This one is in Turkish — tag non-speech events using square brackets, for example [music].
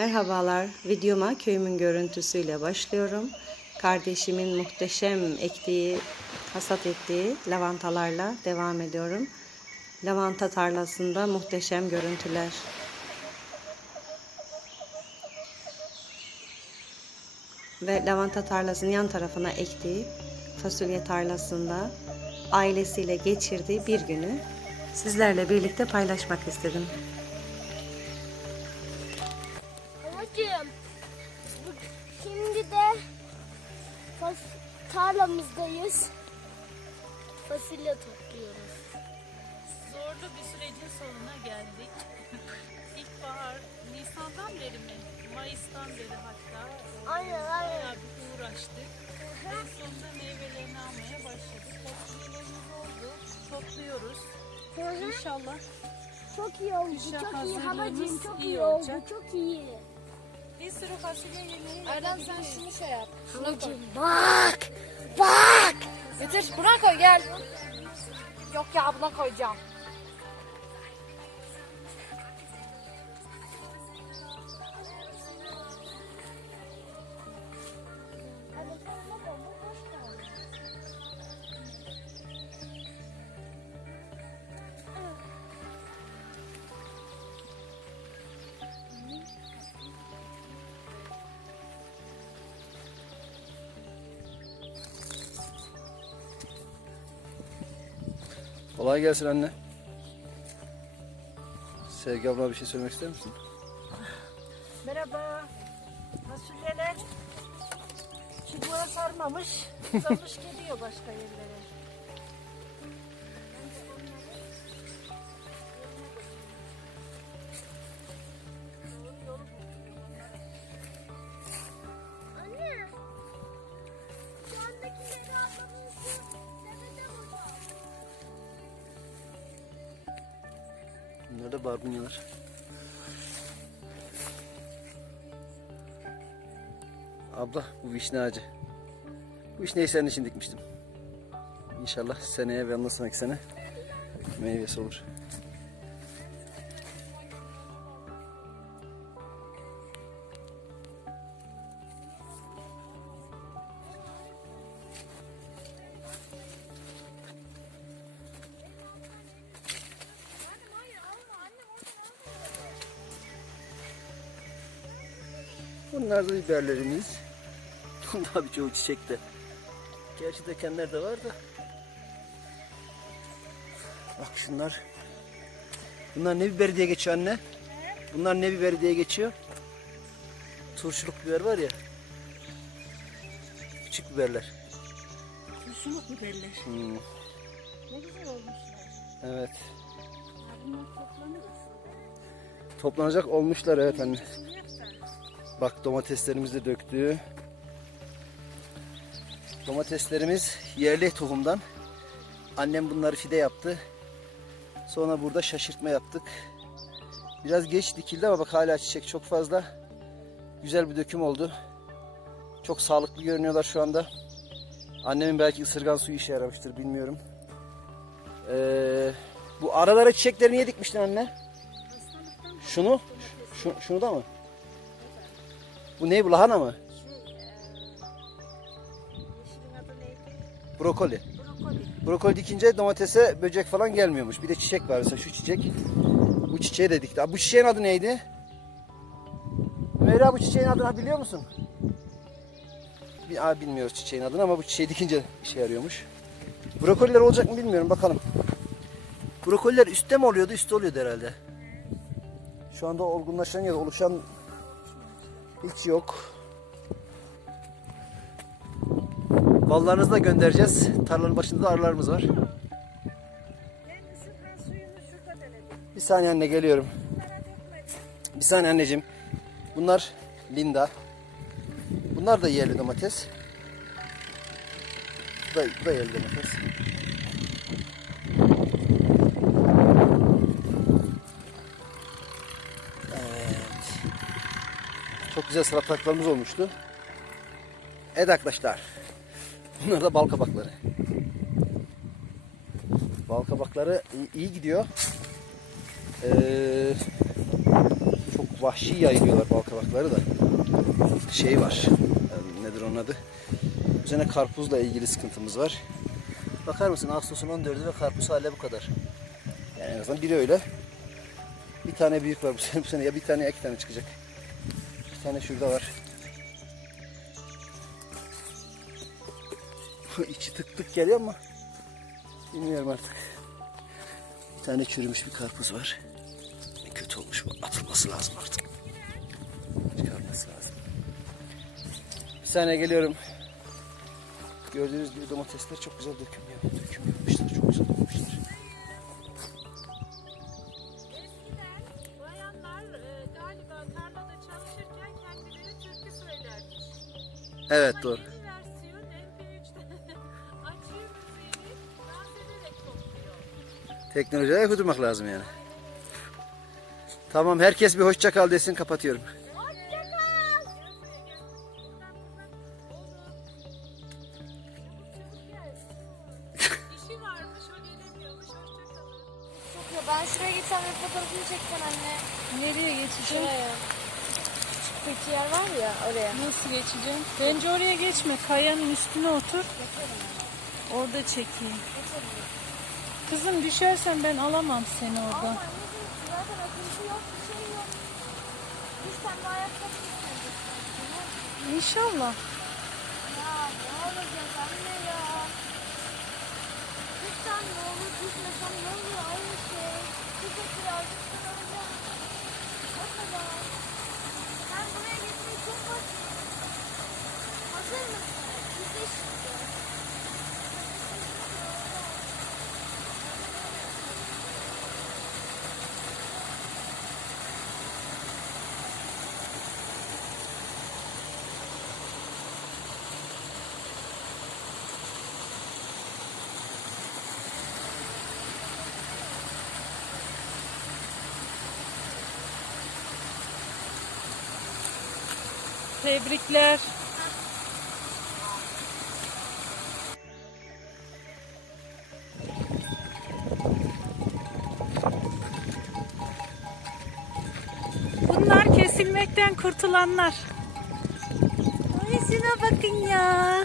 Merhabalar, videoma köyümün görüntüsüyle başlıyorum. Kardeşimin muhteşem ektiği, hasat ettiği lavantalarla devam ediyorum. Lavanta tarlasında muhteşem görüntüler. Ve lavanta tarlasının yan tarafına ektiği fasulye tarlasında ailesiyle geçirdiği bir günü sizlerle birlikte paylaşmak istedim. Anacığım, bu- şimdi de fas tarlamızdayız. Fasulye topluyoruz. Zorlu bir sürecin sonuna geldik. [laughs] İlkbahar, Nisan'dan beri mi? Mayıs'tan beri hatta. Aynen aynen. Bir uğraştık. En sonunda meyvelerini almaya başladık. Fasulyelerimiz oldu. Topluyoruz. Hı hı. İnşallah Çok iyi oldu, çok iyi habacığım, çok iyi iyi oldu, çok iyi. Bir sürü fasulye yemeği Erdem sen şunu şey yap. Habacığım bak, bak. Getir buna koy gel. Yok ya buna koyacağım. Kolay gelsin anne. Sevgi abla bir şey söylemek ister misin? Merhaba. Fasulyeler çubuğa sarmamış. [laughs] Sarmış gidiyor başka yerlere. Bunlar da barbunyalar. Abla bu vişne ağacı. Bu vişneyi senin için dikmiştim. İnşallah seneye ve ondan sonraki sene meyvesi olur. Bunlar da biberlerimiz. [laughs] Bunda birçoğu çiçekte. Gerçi dikenler de var da. Bak şunlar. Bunlar ne biberi diye geçiyor anne? Bunlar ne biberi diye geçiyor? Turşuluk biber var ya. Küçük biberler. Turşuluk biberler. Hmm, Ne güzel olmuşlar. evet. Bunlar. Toplanacak olmuşlar evet anne. Bak domateslerimiz de döktü. Domateslerimiz yerli tohumdan. Annem bunları fide yaptı. Sonra burada şaşırtma yaptık. Biraz geç dikildi ama bak hala çiçek çok fazla. Güzel bir döküm oldu. Çok sağlıklı görünüyorlar şu anda. Annemin belki ısırgan suyu işe yaramıştır bilmiyorum. Ee, bu aralara çiçekleri niye dikmiştin anne? Şunu? Şu, şunu da mı? Bu ne bu lahana mı? Yeşilin adı neydi? Brokoli. Brokoli. Brokoli dikince domatese böcek falan gelmiyormuş. Bir de çiçek var mesela şu çiçek. Bu çiçeği de dikti. Bu çiçeğin adı neydi? Meyra bu çiçeğin adını biliyor musun? Aa, bilmiyoruz çiçeğin adını ama bu çiçeği dikince işe yarıyormuş. Brokoliler olacak mı bilmiyorum bakalım. Brokoliler üstte mi oluyordu? Üstte oluyordu herhalde. Şu anda olgunlaşan ya da oluşan hiç yok. Ballarınızı da göndereceğiz. Tarlanın başında da arılarımız var. Bir saniye anne geliyorum. Bir saniye anneciğim. Bunlar Linda. Bunlar da yerli domates. Bu da, bu da yerli domates. Güzel salatalıklarımız olmuştu. Evet arkadaşlar. Bunlar da bal kabakları. Bal kabakları iyi, gidiyor. Ee, çok vahşi yayılıyorlar bal kabakları da. Şey var. nedir onun adı? Sene karpuzla ilgili sıkıntımız var. Bakar mısın Ağustos'un 14'ü ve karpuz hala bu kadar. Yani en azından biri öyle. Bir tane büyük var bu sene, bu sene ya bir tane ya iki tane çıkacak. Bir tane şurada var. İçi tık tık geliyor ama bilmiyorum artık. Bir tane çürümüş bir karpuz var. Kötü olmuş bu. Atılması lazım artık. Çıkarması lazım. Bir saniye geliyorum. Gördüğünüz gibi domatesler çok güzel döküm, ederek topluyor. Teknolojiye ayak uydurmak lazım yani. Tamam herkes bir hoşça kal desin kapatıyorum. Ben şuraya gitsem ve fotoğrafını çeksen anne. Nereye geçeceğim? Şuraya. Küçük yer var ya oraya. Nasıl geçeceğim? Bence oraya geçme. Kayanın üstüne otur. Orada çekeyim. Kızım düşersen ben alamam seni Ama orada. anneciğim zaten akıntı yok bir şey yok. Biz sen de. İnşallah. Ya ne olacak anne ya. Ne olur düşmesem ne olur aynı şey. Bir tek birazcık sarılacağım. O kadar. Ah, Tebrikler. Bunlar kesilmekten kurtulanlar. Ay şuna bakın ya.